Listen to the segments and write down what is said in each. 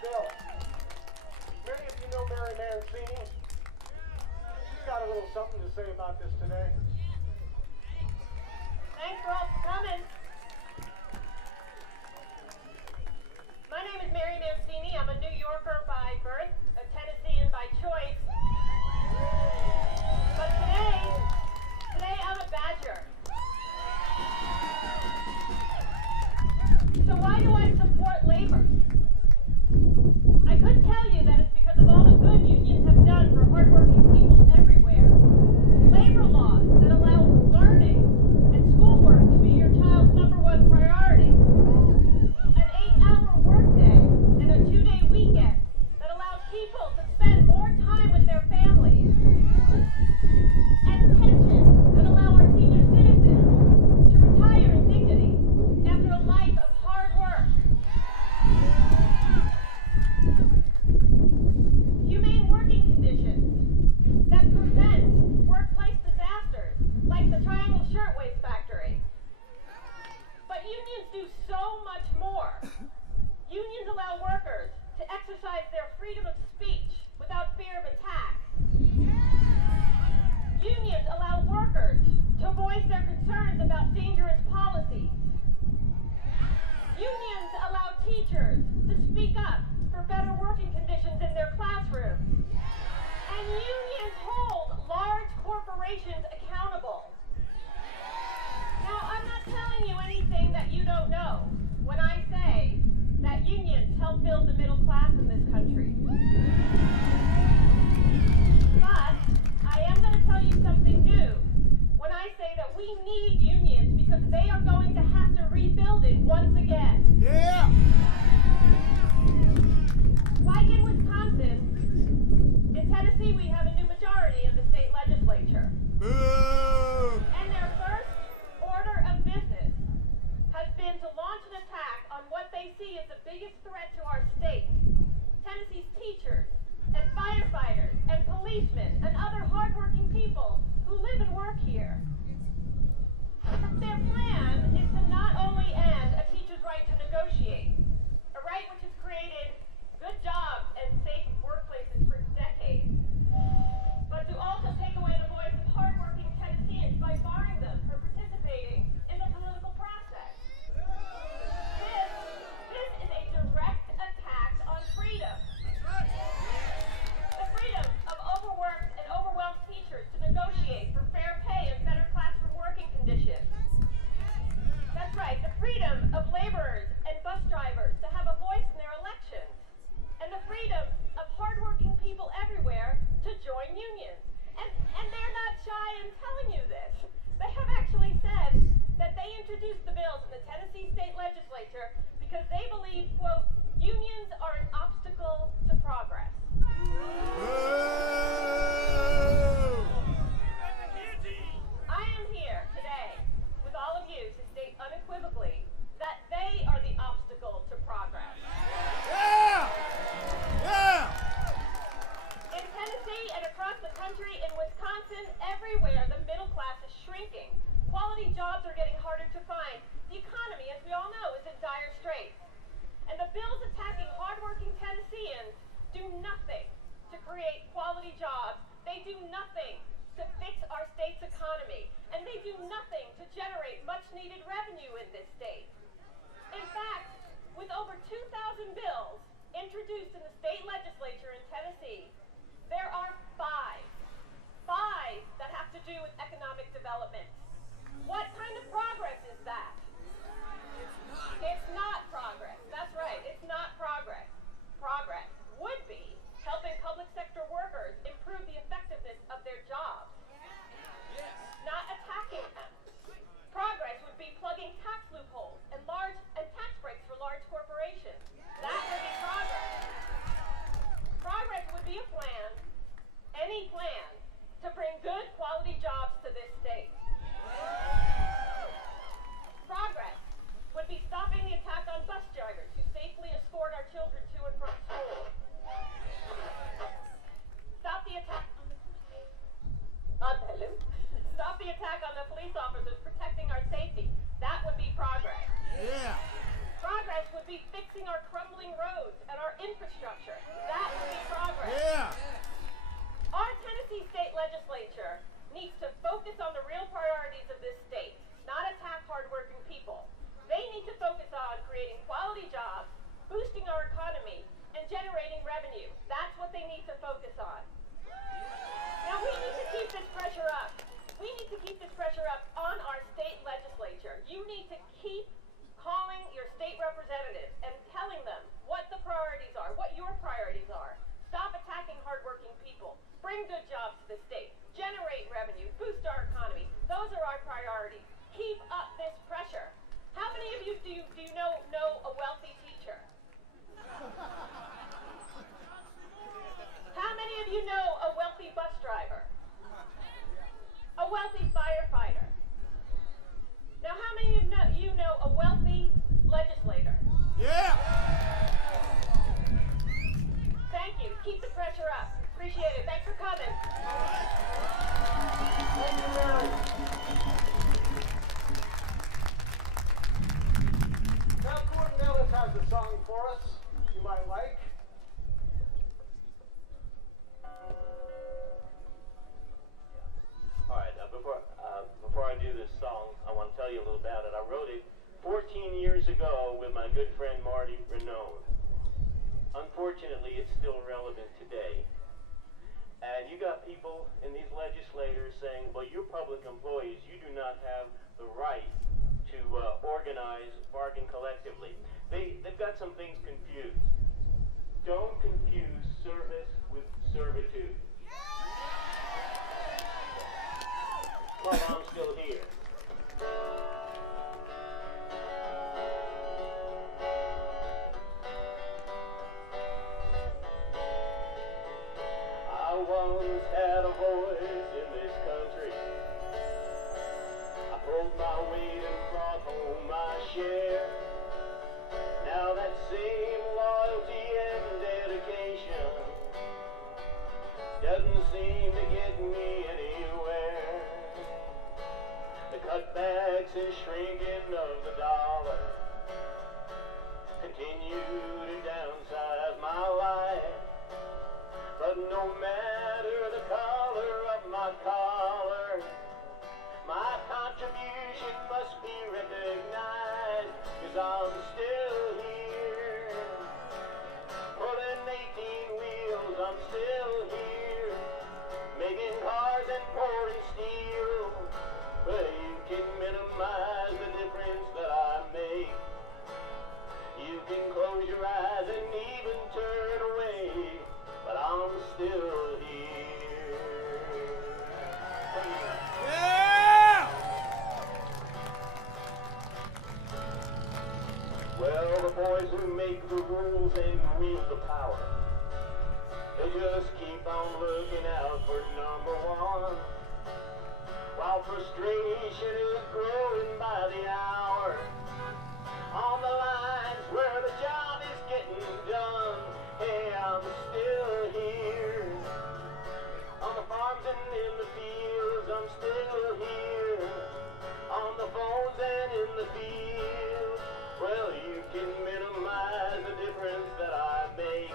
Nashville. Many of you know Mary Mancini. She's got a little something to say about this today. Thanks for all coming. My name is Mary Mancini. I'm a New Yorker by birth, a Tennessean by choice. But today I'm a Badger. So why do I support labor? I could tell you that it's because of all the good unions have done for hardworking people everywhere. Labor laws that allow learning and schoolwork to be your child's #1 priority. An 8-hour workday and a 2-day weekend that allows people to spend more time with their families. And pensions that allow our senior citizens to retire in dignity after a life of hard work. Humane working conditions that prevent workplace disasters like the Triangle Shirtwaist Factory. But unions do so much more. Unions allow workers to exercise their freedom of speech without fear of attack. Unions allow workers to voice their concerns about dangerous policies. Unions allow teachers to speak up for better working conditions in their classrooms. And unions hold large corporations accountable. Now, I'm not telling you anything that you don't know when I say that unions help build the middle class in this country. But I am going to tell you something new when I say that we need unions because they are going to have to rebuild it once again. Yeah! Like in Wisconsin, in Tennessee we have a new majority in the state legislature. Boo! And their first order of business has been to launch an attack on what they see as the biggest threat to our state. Tennessee's teachers and firefighters and policemen and other hardworking people who live and work here. Their plan is to not only end a teacher's right to negotiate, a right which has created good jobs and safe workplaces for decades, but to also take away the voice of hardworking Tennesseans by barring them from participating in the political process. This is a direct attack on freedom. The freedom of overworked and overwhelmed teachers to negotiate for fair pay and better classroom working conditions. That's right, the freedom of laborers and bus drivers to have a voice in their elections. And the freedom of hardworking people everywhere to join unions. And they're not shy in telling you this. They have actually said that they introduced the bills in the Tennessee state legislature because they believe, quote, unions are an obstacle to progress. I am here today with all of you to state unequivocally that they are the obstacle to progress. Yeah! Yeah! In Tennessee and across the country, in Wisconsin, everywhere the middle class is shrinking. Quality jobs are getting harder to find. The economy, as we all know, is in dire straits. And the bills attacking hardworking Tennesseans do nothing to create quality jobs. They do nothing to fix our state's economy. And they do nothing to generate much-needed revenue in this state. In fact, with over 2,000 bills introduced in the state legislature in Tennessee, there are five that have to do with economic development. What kind of progress is that? It's not progress. That's right, it's not progress. Progress would be helping public sector workers improve the effectiveness of their jobs, not attacking them. Progress would be plugging tax loopholes and tax breaks for large corporations. That would be progress. Progress would be a plan, any plan, to bring good quality jobs to this state. fixing our crumbling roads and our infrastructure. That would be progress. Yeah. Our Tennessee state legislature needs to focus on the real priorities of this state, not attack hardworking people. They need to focus on creating quality jobs, boosting our economy, and generating revenue. That's what they need to focus on. Now we need to keep this pressure up. We need to keep this pressure up on our state legislature. You need to keep calling your state representatives and telling them what the priorities are, what your priorities are. Stop attacking hardworking people. Bring good jobs to the state. Generate revenue. Boost our economy. Those are our priorities. Keep up this pressure. How many of you do you know a wealthy teacher? How many of you know a wealthy bus driver? A wealthy firefighter? Now, how many of you know a wealthy legislator? Yeah. Thank you. Keep the pressure up. Appreciate it. Thanks for coming. Thank you, Mary. Now, Gordon Ellis has a song for us you might like. All right, before I do this song, I want to tell you a little about it. I wrote it 14 years ago with my good friend Marty Renaud. Unfortunately, it's still relevant today. And you got people in these legislators saying, well, you're public employees, you do not have the right to organize, bargain collectively. They've got some things confused. Don't confuse service with servitude. Well, I'm still here. I once had a voice in this country. I pulled my weight and brought home my share. Now that same loyalty and dedication doesn't seem to get me anywhere. The cutbacks and shrinking of the dollar continue to downsize my life. But no matter the color of my collar, my contribution must be recognized, 'cause I'm still here. Pulling 18 wheels, I'm still here. Making cars and pouring steel. But you can minimize the difference that I make. You can close your eyes and even turn away, but I'm still here. Yeah. Well, the boys who make the rules and wield the power, they just keep on looking out for number one, while frustration is growing by the hour. On the lines where the job is getting done, hey, I'm still here. On the farms and in the fields, I'm still here. On the phones and in the field. Well, you can minimize the difference that I make.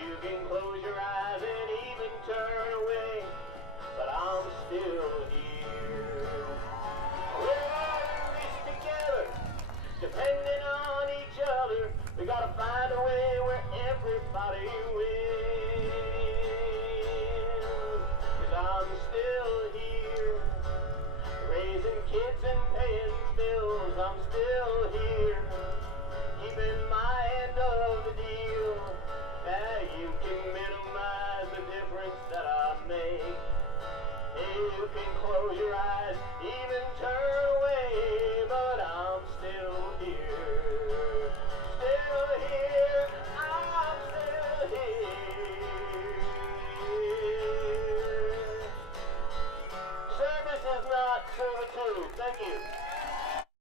You can close your eyes and even turn away, but I'm still here. We're all in this together, depending on each other. We gotta find a way where everybody wins. 'Cause I'm still here, raising kids and paying bills. I'm still here, keeping my end of the deal. Now you can minimize the difference that I make. You can close your eyes, even turn away,